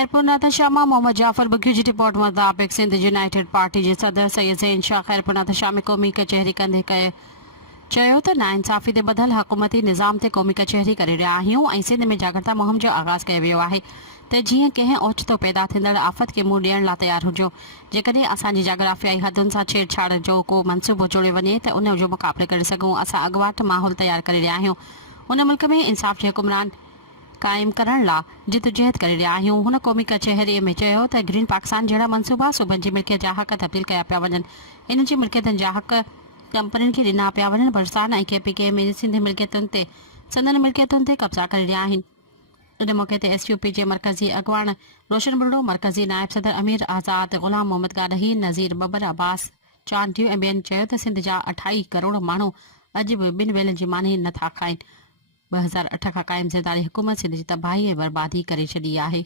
खैरपुर नाथशाह मां मोहम्मद जाफर बख्यू जी रिपोर्ट मुताबिक़ सिंध यूनाइटेड पार्टी जे सदर सैयद ज़ैन शाह खैरपुर नाथशाह में क़ौमी कचहरी कंदे कयो चयो त नाइंसाफ़ी ते ॿधल हुकूमती निज़ाम ते क़ौमी कचहरी करे रहिया आहियूं ऐं सिंध में जागरता मुहिम जो आगाज़ कयो वियो आहे त जीअं कंहिं ओचितो पैदा थींदड़ आफ़त खे मुंहुं ॾियण लाइ तयारु हुजो। जेकॾहिं असांजी जाग्राफ़ियाई हदुनि सां छेड़छाड़ जो को मनसूबो जोड़ियो वञे त उन जो मुक़ाबिलो करे सघूं। असां अॻुवाट माहौल तयारु करे रहिया आहियूं। उन मुल्क में इंसाफ़ जे हुक्मरान कायम करण लाइ जिदोजहद करे रहिया आहियूं। हुन क़ौमी कचहरीअ में चयो त ग्रीन पाकिस्तान जहिड़ा मनसूबा सूबनि जी मिल्कियत जा हक़ तब्दील कया पिया वञनि। इन जी मिल्कियतनि जा हक़ कंपनियुनि खे ॾिना पिया वञनि। बरसात ऐं KPK में सिंध मिल्कियतुनि ते संदन मिल्कियतुनि ते कब्ज़ा करे रहिया आहिनि। इन मौक़े ते SUP जे मरकज़ी अॻवान रोशन बुर्ड़ो, मरकज़ी नायब सदर अमीर आज़ाद, ग़ुलाम मोहम्मद गाॾही, नज़ीर बबर अब्बास चांडियूं ऐं ॿियनि चयो त सिंध जा 28 करोड़ माण्हू अॼु बि ॿिनि वेलनि जी मानी नथा खाइनि। 2008 खां क़ाइम ज़रदारी हुकूमत सिंध जी तबाही ऐं बर्बादी करे छॾी आहे।